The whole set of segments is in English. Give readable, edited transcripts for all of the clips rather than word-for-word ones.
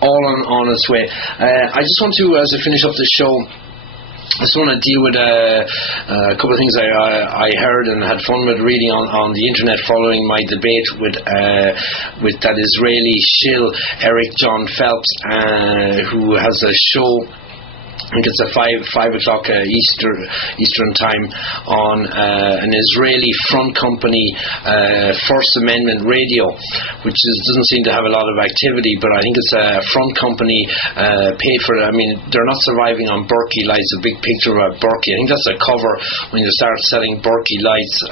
all on its way. I just want to, as I finish up the show, I just want to deal with a couple of things I heard and had fun with reading on the internet following my debate with that Israeli shill Jon Phelps, who has a show. I think it's at 5 o'clock Eastern time on an Israeli front company First Amendment radio, which doesn't seem to have a lot of activity, but I think it's a front company paid for it. I mean, they're not surviving on Berkey lights, a big picture about Berkey. I think that's a cover when you start selling Berkey lights,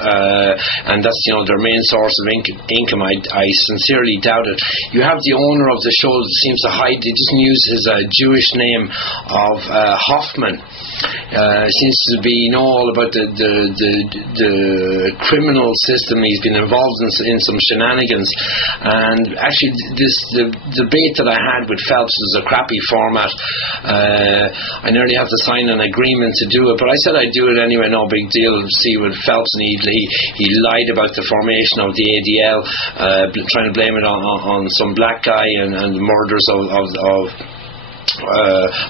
and that's their main source of income. I sincerely doubt it. You have the owner of the show that seems to hide. He doesn't use his Jewish name of Hoffman. Seems to be all about the criminal system. He's been involved in some shenanigans, and actually the debate that I had with Phelps was a crappy format. I nearly have to sign an agreement to do it, but I said I'd do it anyway, no big deal. See with Phelps, and he lied about the formation of the ADL, trying to blame it on some black guy and the murders of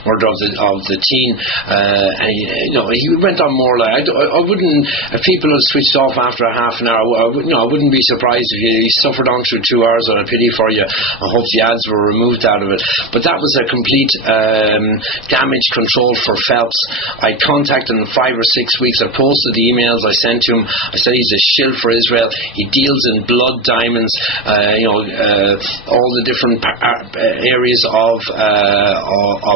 murder of the teen, and he went on more like I wouldn't. If people had switched off after a half an hour, I wouldn't be surprised if he suffered on through 2 hours. On a pity for you. I hope the ads were removed out of it. But that was a complete damage control for Phelps. I contacted him 5 or 6 weeks. I posted the emails I sent to him. I said he's a shill for Israel. He deals in blood diamonds. All the different areas of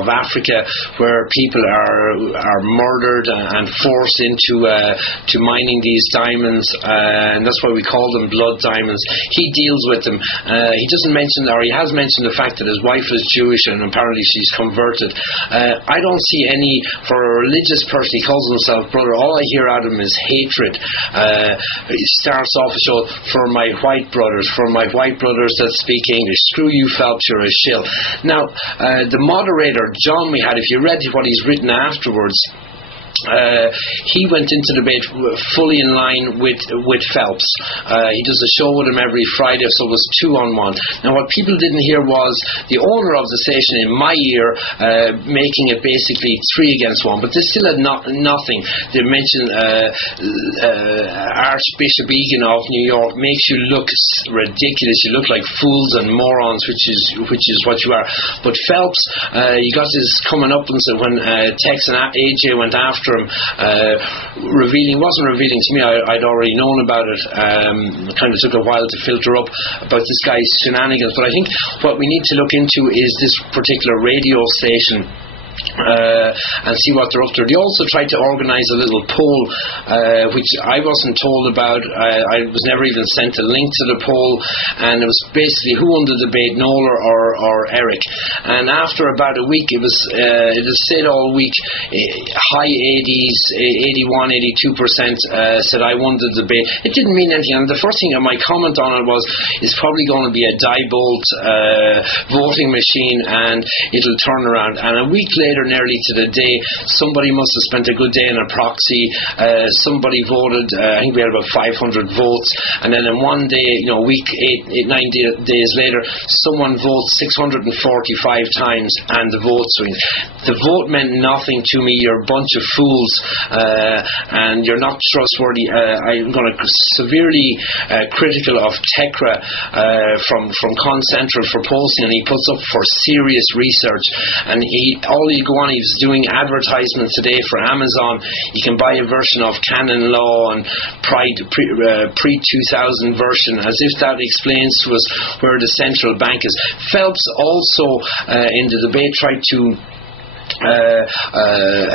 Africa where people are murdered and forced into mining these diamonds, and that's why we call them blood diamonds. He deals with them. He doesn't mention, or he has mentioned the fact that his wife is Jewish and apparently she's converted. I don't see any, for a religious person, he calls himself brother. All I hear out of him is hatred. He starts off a show, for my white brothers that speak English. Screw you, Phelps, you're a shill. Now, the moderator John we had, if you read what he's written afterwards, he went into debate fully in line with Phelps. He does a show with him every Friday, so it was 2-on-1. Now what people didn't hear was the owner of the station in my ear making it basically 3 against 1, but they still had nothing. They mentioned Archbishop Egan of New York makes you look ridiculous. You look like fools and morons, which is what you are. But Phelps, he got his coming up and so when Tex and AJ went after him, wasn't revealing to me. I'd already known about it. Kind of took a while to filter up about this guy's shenanigans, but I think what we need to look into is this particular radio station. And see what they're up to. They also tried to organise a little poll, which I wasn't told about. I was never even sent a link to the poll, and it was basically who won the debate, Noel or Eric. And after about a week, it was said all week, high 80s, 81, 82% said I won the debate. It didn't mean anything, and the first thing my comment on it was, it's probably going to be a die-bolt voting machine, and it'll turn around. And a week later, nearly to the day, somebody must have spent a good day in a proxy. Somebody voted. I think we had about 500 votes, and then in one day, week 9 days later, someone votes 645 times, and the vote swings. The vote meant nothing to me. You're a bunch of fools, and you're not trustworthy. I'm going to severely critical of Tekra from Concentral for posting, and he puts up for serious research, and you go on, he was doing advertisements today for Amazon. You can buy a version of Canon Law and pre-2000 version, as if that explains to us where the central bank is. Phelps also in the debate tried to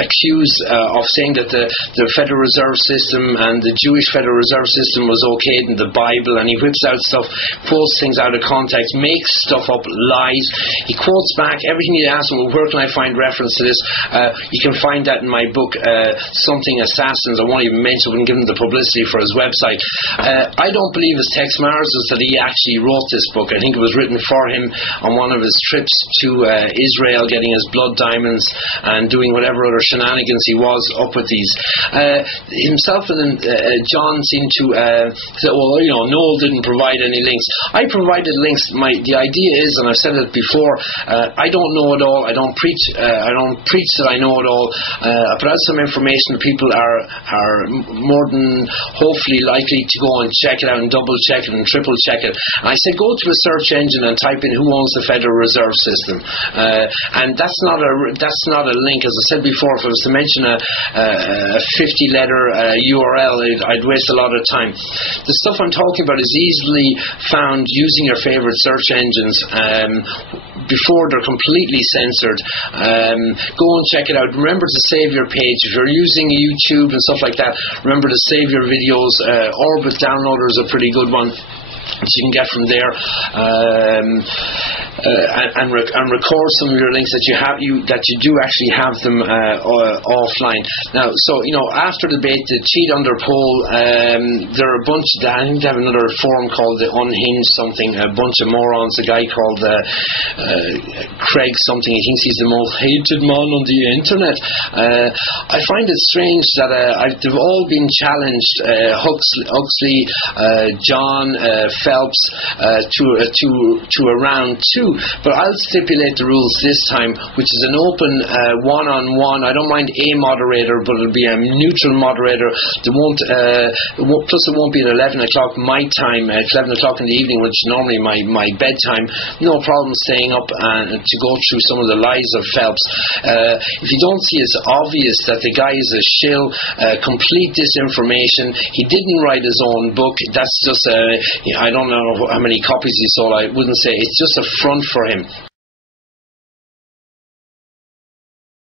accused of saying that the Federal Reserve System and the Jewish Federal Reserve System was okayed in the Bible, and he whips out stuff, pulls things out of context, makes stuff up, lies. He quotes back everything you ask him. Well, where can I find reference to this? You can find that in my book, Something Assassins. I won't even mention, I wouldn't give him the publicity for his website. I don't believe his text Mars is that he actually wrote this book. I think it was written for him on one of his trips to Israel, getting his blood diamonds and doing whatever other shenanigans he was up with these. Himself and John seemed to say, well, Noel didn't provide any links. I provided links. The idea is, and I've said it before, I don't know it all. I don't preach that I know it all. But as some information, people are more than hopefully likely to go and check it out and double check it and triple check it. And I said, go to a search engine and type in who owns the Federal Reserve System, and that's not a link. As I said before, if I was to mention a 50-letter URL, I'd waste a lot of time. The stuff I'm talking about is easily found using your favorite search engines before they're completely censored. Go and check it out. Remember to save your page. If you're using YouTube and stuff like that, remember to save your videos. Orbit Downloader is a pretty good one, which you can get from there, and record some of your links that you do actually have them offline. Now, so after the debate, the cheat under poll, there are a bunch. I think they have another forum called the Unhinged something. A bunch of morons. A guy called Craig something. He thinks he's the most hated man on the internet. I find it strange that they've all been challenged. Oxley, Jon Phelps to a round 2, but I'll stipulate the rules this time, which is an open one-on-one. I don't mind a moderator, but it'll be a neutral moderator. Plus it won't be at 11 o'clock my time, at 11 o'clock in the evening, which is normally my bedtime. No problem staying up and to go through some of the lies of Phelps. If you don't see it's obvious that the guy is a shill, complete disinformation. He didn't write his own book. That's just I don't know how many copies he sold. I wouldn't say. It's just a front for him.